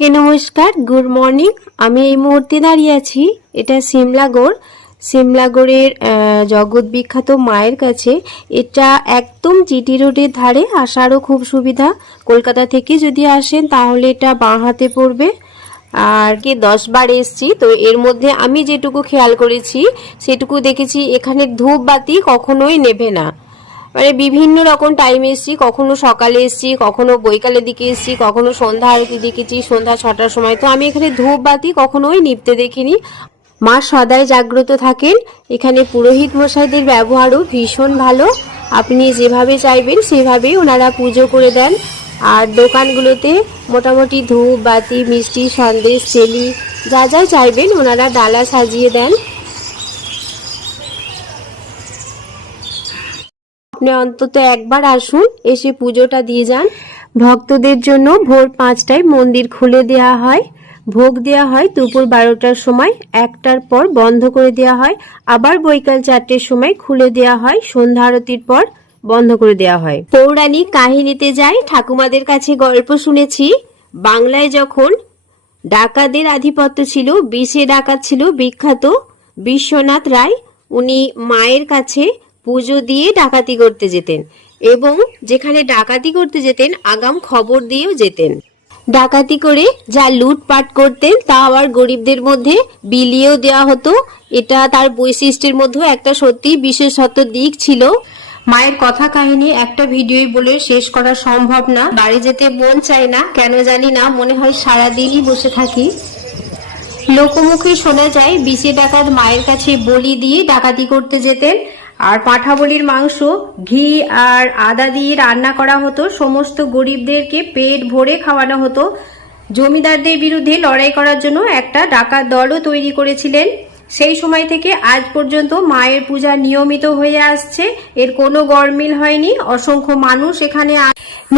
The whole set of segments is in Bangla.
কে নমস্কার, গুড মর্নিং। আমি এই মুহূর্তে দাঁড়িয়ে আছি, এটা সিমলাগড় সিমলাগড়ের জগৎ বিখ্যাত মায়ের কাছে। এটা একদম জিটি রোডের ধারে, আসারও খুব সুবিধা। কলকাতা থেকে যদি আসেন, তাহলে এটা বাঁ হাতে পড়বে। আর কি দশ বার এসছি, তো এর মধ্যে আমি যেটুকু খেয়াল করেছি, সেটুকু দেখেছি, এখানে ধূপ বাতি কখনোই নেবে না। মানে বিভিন্ন রকম টাইম এসছি। কখনো সকালে এসছি, কখনো বৈকালের দিকে এসছি, কখনো সন্ধ্যা আরতি দেখেছি, সন্ধ্যা ছটার সময়। তো আমি এখানে ধূপ বাতি কখনোই নিপতে দেখিনি। মা সদাই জাগ্রত থাকেন। এখানে পুরোহিত মশাইদের ব্যবহারও ভীষণ ভালো। আপনি যেভাবে চাইবেন, সেভাবেই ওনারা পুজো করে দেন। আর দোকানগুলোতে মোটামুটি ধূপ বাতি, মিষ্টি, সন্দেশ, চেলি, যা যা চাইবেন ওনারা ডালা সাজিয়ে দেন। আপনি অন্তত একবার আসুন, এসে পুজোটা দিয়ে যান। ভক্তদের জন্য ভোর পাঁচটায় মন্দির খুলে দেওয়া হয়। ভোগ দেওয়া হয় দুপুর বারোটার সময়, একটার পর বন্ধ করে দেওয়া হয়। আবার বৈকাল চারটের সময় খুলে দেওয়া হয়, সন্ধ্যা আরতির পর বন্ধ করে দেওয়া হয়। পৌরাণিক কাহিনীতে যাই, ঠাকুমাদের কাছে গল্প শুনেছি। বাংলায় যখন ডাকাতদের আধিপত্য ছিল, বিষে ডাকাত ছিল বিখ্যাত বিশ্বনাথ রায়, উনি মায়ের কাছে পুজো দিয়ে ডাকাতি করতে যেতেন এবং যেখানে ডাকাতি করতে যেতেন, আগাম খবর দিয়েও যেতেন। ডাকাতি করে যা লুটপাট করতেন, তা আবার গরিবদের মধ্যে বিলিয়েও দেওয়া হতো। এটা তার বৈশিষ্ট্যের মধ্যে একটা সত্যি বিশেষত দিক ছিল। মায়ের কথা কাহিনী একটা ভিডিওই বলে শেষ করা সম্ভব না। বাড়ি যেতে মন চায় না, কেন জানি না, মনে হয় সারাদিনই বসে থাকি। লোকমুখে শোনা যায়, বিশে ডাকাত মায়ের কাছে বলি দিয়ে ডাকাতি করতে যেতেন। আর পাঁঠা বলির মাংস, ঘি আর আদা দিয়ে রান্না করা হতো। সমস্ত গরিবদেরকে পেট ভরে খাওয়ানো হতো। জমিদারদের বিরুদ্ধে লড়াই করার জন্য একটা ডাকাত দলও তৈরি করেছিলেন। সেই সময় থেকে আজ পর্যন্ত মায়ের পূজা নিয়মিত হয়ে আসছে। এর কোনো গরমিল হয়নি। অসংখ্য মানুষ এখানে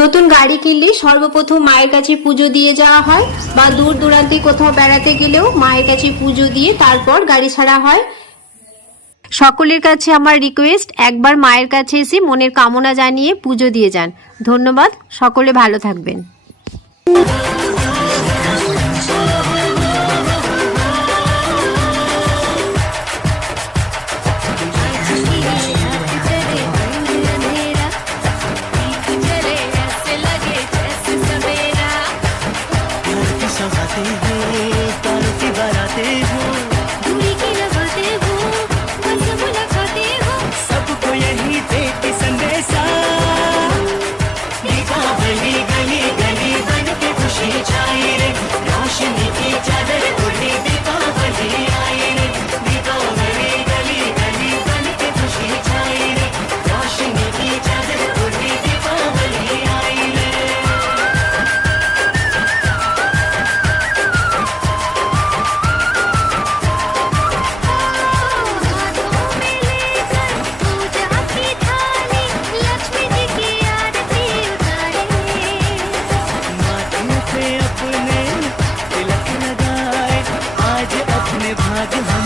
নতুন গাড়ি কিনলে সর্বপ্রথম মায়ের কাছে পুজো দিয়ে যাওয়া হয় বা দূর দূরান্তে কোথাও বেড়াতে গেলেও মায়ের কাছে পুজো দিয়ে তারপর গাড়ি ছাড়া হয়। সকলের কাছে আমার রিকোয়েস্ট একবার মায়ের কাছে এসে মনের কামনা জানিয়ে পুজো দিয়ে যান। ধন্যবাদ, সকলে ভালো থাকবেন। आगे